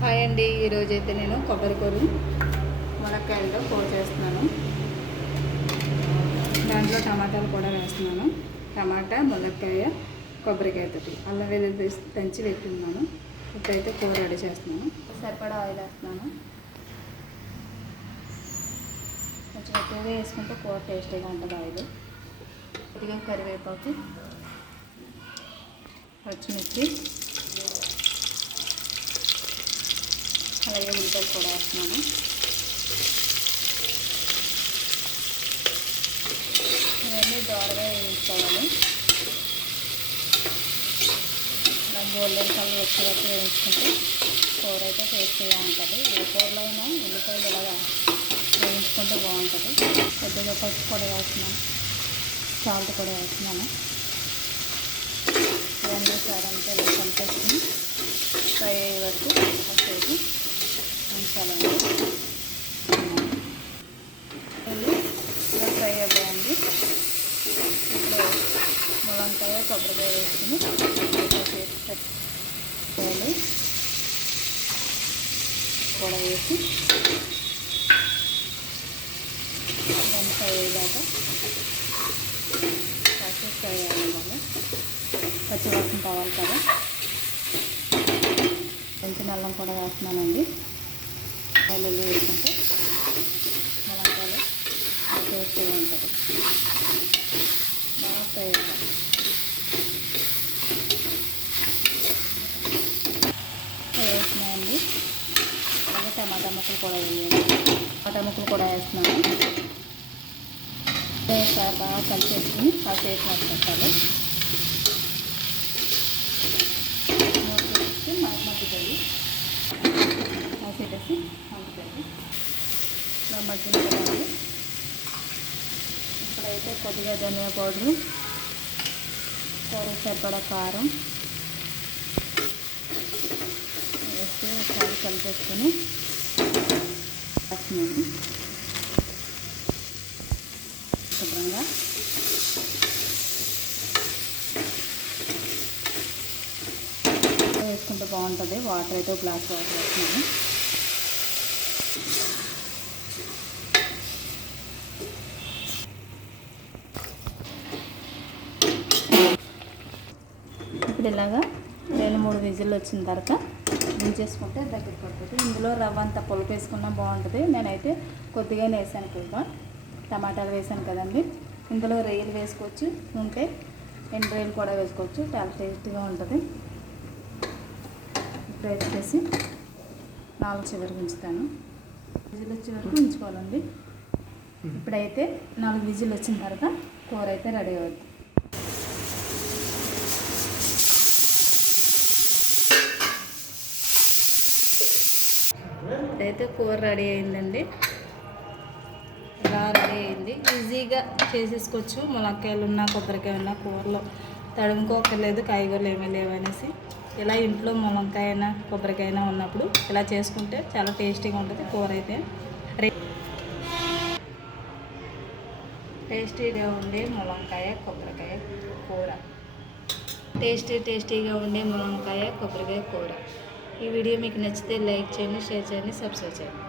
Hi అండి ఈరోజు అయితే నేను కొబ్బరికూరు మునక్కాయలతో కూర చేస్తున్నాను. దాంట్లో టమాటాలు కూడా వేస్తున్నాను. టమాటా మునక్కాయ కొబ్బరికాయతో అల్లం వెల్లుల్లి పెంచి దంచి ఇప్పుడైతే కూర రెడీ చేస్తున్నాను. సరిపడా ఆయిల్ వేస్తున్నాను. కొంచెం ఎక్కువగా వేసుకుంటే కూర టేస్టీగా ఉంటుంది ఆయిల్. కొద్దిగా కరివేపాకు పచ్చిమిర్చి అలాగే ఉల్లిపాయలు కూడా వేస్తున్నాను. ఇవన్నీ దోరగా వేయించుకోవాలి. ఇలా గోల్డెన్ కలర్ వచ్చే వరకు వేయించుకుంటే కూర అయితే టేస్టీగా ఉంటుంది. ఏ కూరలో అయినా ఉల్లిపాయలు ఇలాగా వేయించుకుంటే బాగుంటుంది. కొద్దిగా పసుపు కూడా వేస్తున్నాను. సాల్ట్ కూడా వేస్తున్నాను. రెండు సార్ అంటే ఇలా కలిపేసుకుని ఫ్రై అయ్యే వరకు కాసేపు ఉంచాలండి ఇవి ఇలా ఫ్రై అవ్వాయండి ఇప్పుడు ములంకాయ కొబ్బరికాయ వేసుకుని కాసేపు పెట్టుకోవాలి కూడా వేసి వంకాయ ఫ్రై అయ్యేదాకా కాసేపు ఫ్రై అవ్వాలి పచ్చివాసన కావాలి కదా వెంటనే అల్లం కూడా వేస్తున్నానండి వెల్లుల్లి వేసుకుంటే ములంకాయలు టేస్టీగా ఉంటుంది బాగా ఫ్రై అవ్వాలి ఫ్రై వేస్తున్నాయండి అలాగే టమాటా ముక్కలు కూడా వేయాలి టమాటా ముక్కలు కూడా వేస్తున్నాను. ఒకసారి బాగా కలిపేసుకుని కాసేపు నాకు పెట్టాలి మూత పెట్టి మగ్గుతుంది కాసేపేసి మగ్గుతుంది మగ్గిన తర్వాత ఇప్పుడైతే కొద్దిగా ధనియా పౌడరు కూర సరిపడా కారం వేసి ఒకసారి కలిపేసుకొని వేస్తున్నాను శుభ్రంగా. వేసుకుంటే బాగుంటుంది. వాటర్ అయితే గ్లాస్ వాటర్ వేస్తున్నాను. ఇప్పుడు ఇలాగా రెండు మూడు విజిల్లు వచ్చిన తర్వాత దించేసుకుంటే దగ్గర పడుతుంది. ఇందులో రవ్వ అంతా పులుపు వేసుకున్నా బాగుంటుంది. నేనైతే కొద్దిగానే వేసాను పులుపు టమాటాలు వేసాను కదండి. ఇందులో రొయ్యలు వేసుకోవచ్చు ఉంటే ఎండు రొయ్యలు కూడా వేసుకోవచ్చు. చాలా టేస్ట్గా ఉంటుంది. ఇప్పుడు చేసి నాలుగు చివరికి ఉంచుతాను. విజిల్ వచ్చే వరకు ఉంచుకోవాలండి. ఇప్పుడైతే నాలుగు విజిల్ వచ్చిన తర్వాత కూర అయితే రెడీ అవుతుంది. ఇప్పుడైతే కూర రెడీ అయిందండి. రెడీ ఈజీగా చేసేసుకోవచ్చు. ములక్కాయలు ఉన్నా కొబ్బరికాయ ఉన్నా కూరలో తడుముకోకర్లేదు కాయగూరలు ఏమీ లేవనేసి ఇలా ఇంట్లో ములంకాయ అయినా కొబ్బరికాయ అయినా ఉన్నప్పుడు ఇలా చేసుకుంటే చాలా టేస్టీగా ఉంటుంది కూర అయితే. టేస్టీగా ఉండే ములంకాయ కొబ్బరికాయ కూర. టేస్టీ టేస్టీగా ఉండే ములంకాయ కొబ్బరికాయ కూర. ఈ వీడియో మీకు నచ్చితే లైక్ చేయండి షేర్ చేయండి సబ్స్క్రైబ్ చేయండి.